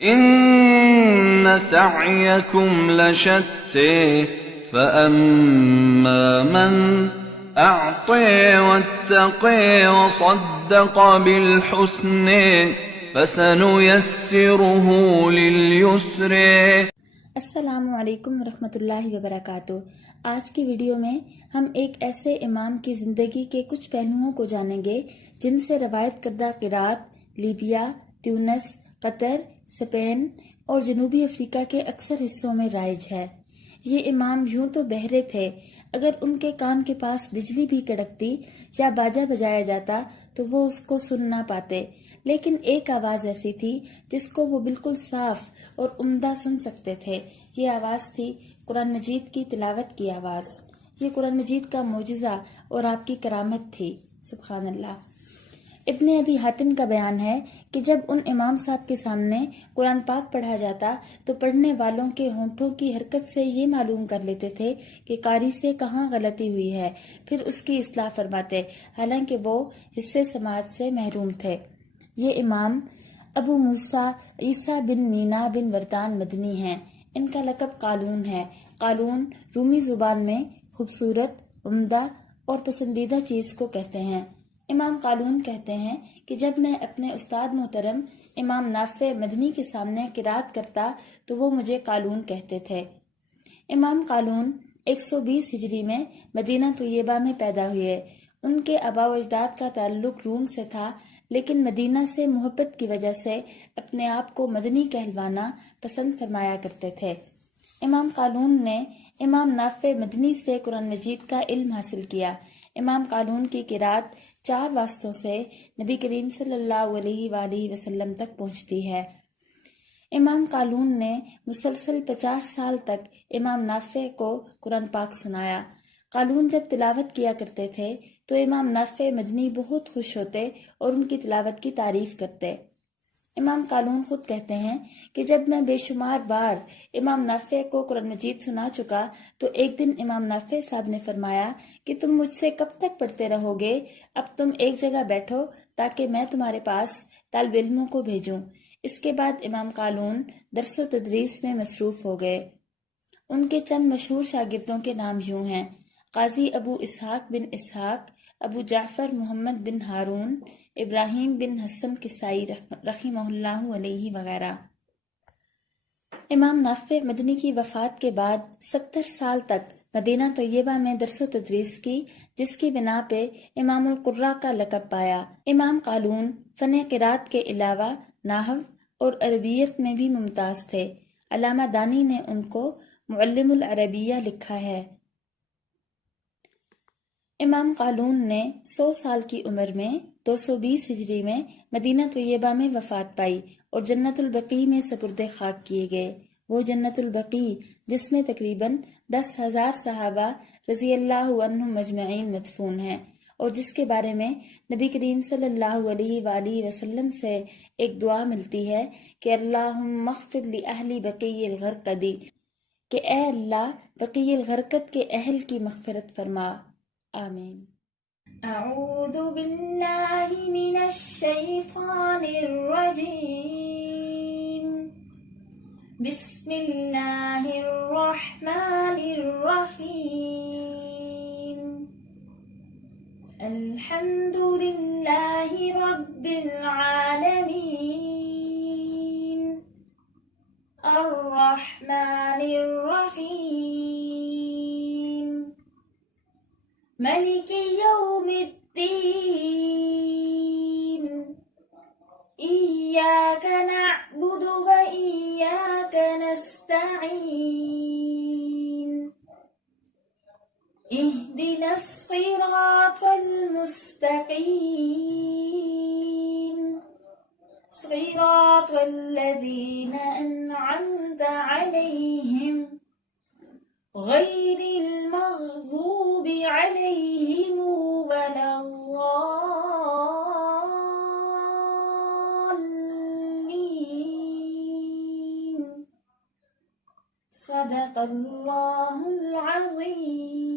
إن سعيكم لشتى فأما من أعطى واتقى وصدق بالحسنى فسنيسره لليسر. السلام علیکم ورحمۃ اللہ وبرکاتہ. آج کی ویڈیو میں ہم ایک ایسے امام کی زندگی کے کچھ پہلوؤں کو جانیں گے جن سے روایت کردہ قرات لیبیا، تیونس، قطر، اسپین اور جنوبی افریقہ کے اکثر حصوں میں رائج ہے. یہ امام یوں تو بہرے تھے، اگر ان کے کان کے پاس بجلی بھی کڑکتی یا باجا بجایا جاتا تو وہ اس کو سن نہ پاتے، لیکن ایک آواز ایسی تھی جس کو وہ بالکل صاف اور عمدہ سن سکتے تھے. یہ آواز تھی قرآن مجید کی تلاوت کی آواز. یہ قرآن مجید کا معجزہ اور آپ کی کرامت تھی. سبحان اللہ. ابن ابی حاتم کا بیان ہے کہ جب ان امام صاحب کے سامنے قرآن پاک پڑھا جاتا تو پڑھنے والوں کے ہونٹوں کی حرکت سے یہ معلوم کر لیتے تھے کہ قاری سے کہاں غلطی ہوئی ہے، پھر اس کی اصلاح فرماتے، حالانکہ وہ حصے سماعت سے محروم تھے. یہ امام ابو موسیٰ عیسیٰ بن مینا بن وردان مدنی ہیں. ان کا لقب قالون ہے. قالون رومی زبان میں خوبصورت، عمدہ اور پسندیدہ چیز کو کہتے ہیں. امام قالون کہتے ہیں کہ جب میں اپنے استاد محترم امام نافع مدنی کے سامنے قرات کرتا تو وہ مجھے قالون کہتے تھے. امام قالون 120 ہجری میں مدینہ طیبہ میں پیدا ہوئے. ان کے آباء و اجداد کا تعلق روم سے تھا، لیکن مدینہ سے محبت کی وجہ سے اپنے آپ کو مدنی کہلوانا پسند فرمایا کرتے تھے. امام قالون نے امام نافع مدنی سے قرآن مجید کا علم حاصل کیا. امام قالون کی قرات 4 واسطوں سے نبی کریم صلی اللہ علیہ وآلہ وسلم تک پہنچتی ہے. امام قالون نے مسلسل 50 سال تک امام نافع کو قرآن پاک سنایا. قالون جب تلاوت کیا کرتے تھے تو امام نافع مدنی بہت خوش ہوتے اور ان کی تلاوت کی تعریف کرتے. امام قالون خود کہتے ہیں کہ جب میں بے شمار بار امام نافع کو قرآن مجید سنا چکا تو ایک دن امام نافع صاحب نے فرمایا کہ تم مجھ سے کب تک پڑھتے رہو گے، اب تم ایک جگہ بیٹھو تاکہ میں تمہارے پاس طالب علموں کو بھیجوں. اس کے بعد امام قالون درس و تدریس میں مصروف ہو گئے. ان کے چند مشہور شاگردوں کے نام یوں ہیں: قاضی ابو اسحاق بن اسحاق، ابو جعفر محمد بن ہارون، ابراہیم بن حسن کسائی رحمہ اللہ علیہ وغیرہ. امام نافع مدنی کی وفات کے بعد 70 سال تک مدینہ طیبہ میں درس و تدریس کی، جس کی بنا پہ امام القراء کا لقب پایا. امام قالون فن قرات کے علاوہ نحو اور عربیت میں بھی ممتاز تھے. علامہ دانی نے ان کو معلم العربیہ لکھا ہے. امام قالون نے 100 سال کی عمر میں 220 ہجری میں مدینہ طیبہ میں وفات پائی اور جنت البقیع میں سپرد خاک کیے گئے. وہ جنت البقیع جس میں تقریباً 10,000 صحابہ رضی اللہ عنہم مجمعین مدفون ہیں، اور جس کے بارے میں نبی کریم صلی اللہ علیہ وآلہ وسلم سے ایک دعا ملتی ہے کہ اللہم اغفر لأہل بقیع الغرقد، کہ اے اللہ بقیع الغرقد کے اہل کی مغفرت فرما. آمین. اعوذ باللہ من الشیطان الرجیم. بسم اللہ الرحمن الرحیم. الحمد للہ رب العالمین. الرحمن الرحیم. ملک یوم الدین. ایاک نعبد و ایاک نستعین. اہدنا الصراط المستقیم. صراط الذین انعمت علیہم غیر المغضوب علیہم ولا الضالین. صدق اللہ العظیم.